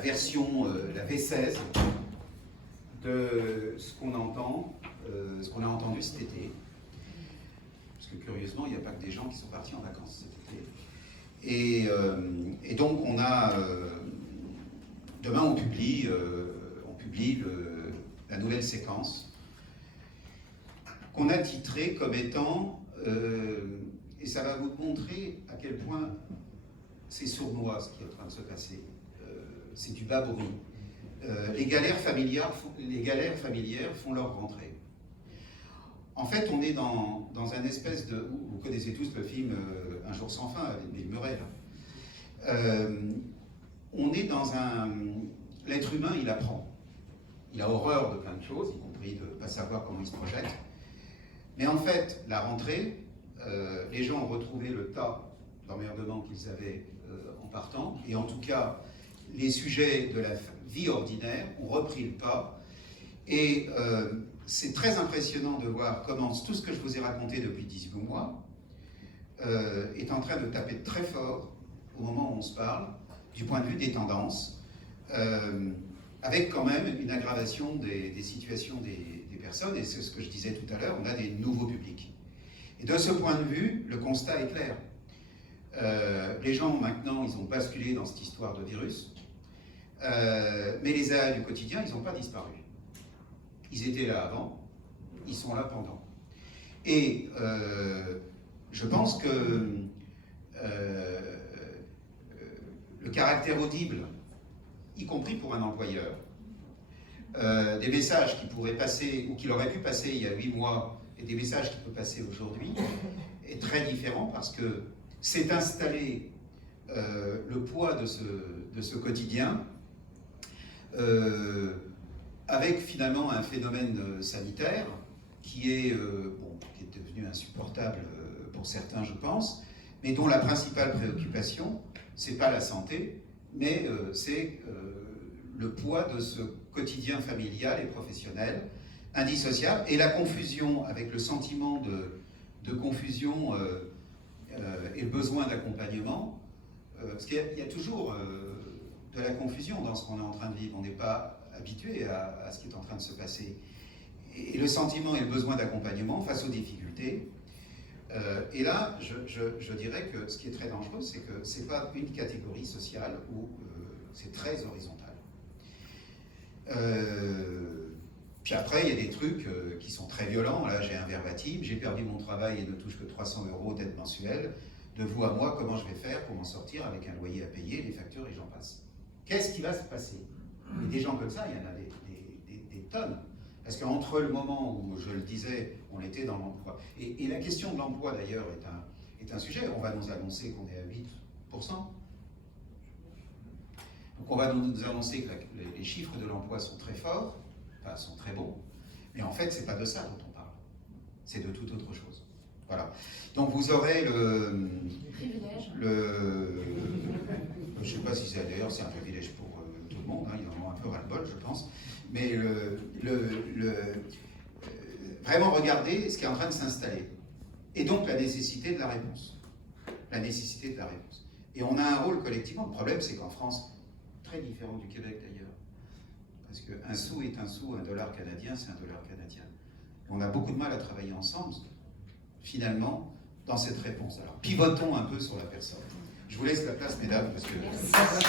version, la V16 de ce qu'on entend, ce qu'on a entendu cet été. Parce que curieusement, il n'y a pas que des gens qui sont partis en vacances cet été. Et donc on a, demain on publie la nouvelle séquence qu'on a titrée comme étant, et ça va vous montrer à quel point c'est sournois ce qui est en train de se passer, c'est du bas bruit. Les galères familières font leur rentrée. En fait, on est dans un espèce de... Vous connaissez tous le film Un jour sans fin avec Bill Murray. On est dans un... L'être humain, il apprend. Il a horreur de plein de choses, y compris de ne pas savoir comment il se projette. Mais en fait, la rentrée, les gens ont retrouvé le tas d'emmerdements qu'ils avaient en partant, et en tout cas, les sujets de la vie ordinaire ont repris le pas. Et c'est très impressionnant de voir comment tout ce que je vous ai raconté depuis 18 mois est en train de taper très fort au moment où on se parle, du point de vue des tendances, avec quand même une aggravation des situations des personnes, et c'est ce que je disais tout à l'heure, on a des nouveaux publics. Et de ce point de vue, le constat est clair. Les gens, maintenant, ils ont basculé dans cette histoire de virus, mais les aléas du quotidien, ils n'ont pas disparu. Ils étaient là avant, ils sont là pendant. Et je pense que le caractère audible, y compris pour un employeur, des messages qui pourraient passer, ou qui auraient pu passer il y a 8 mois, et des messages qui peuvent passer aujourd'hui, est très différent parce que s'est installé le poids de ce quotidien, avec finalement un phénomène sanitaire qui est devenu insupportable pour certains, je pense, mais dont la principale préoccupation, c'est pas la santé, mais c'est le poids de ce quotidien familial et professionnel, indissociable, et la confusion avec le sentiment de confusion et le besoin d'accompagnement, parce qu'il y a toujours de la confusion dans ce qu'on est en train de vivre, on n'est pas habitué à ce qui est en train de se passer. Et le sentiment et le besoin d'accompagnement face aux difficultés. Et là, je dirais que ce qui est très dangereux, c'est que ce n'est pas une catégorie sociale où c'est très horizontal. Puis après, il y a des trucs qui sont très violents. Là, j'ai un verbatim, j'ai perdu mon travail et ne touche que 300 € d'aide mensuelle. De vous à moi, comment je vais faire pour m'en sortir avec un loyer à payer, les factures et j'en passe. Qu'est-ce qui va se passer? Et des gens comme ça, il y en a des tonnes. Parce qu'entre le moment où, je le disais, on était dans l'emploi, et la question de l'emploi d'ailleurs est un sujet, on va nous annoncer qu'on est à 8%. Donc on va nous annoncer que les chiffres de l'emploi sont très forts, enfin sont très bons, mais en fait c'est pas de ça dont on parle, c'est de toute autre chose. Voilà. Donc vous aurez le je ne sais pas si c'est d'ailleurs c'est un privilège pour tout le monde, hein, ils en ont un peu ras-le-bol je pense, mais vraiment regarder ce qui est en train de s'installer. Et donc la nécessité de la réponse. La nécessité de la réponse. Et on a un rôle collectivement. Le problème c'est qu'en France, très différent du Québec d'ailleurs, parce qu'un sou est un sou, $1 canadien c'est $1 canadien. Et on a beaucoup de mal à travailler ensemble, finalement, dans cette réponse. Alors pivotons un peu sur la personne. Je vous laisse la place, mesdames, parce que... Merci.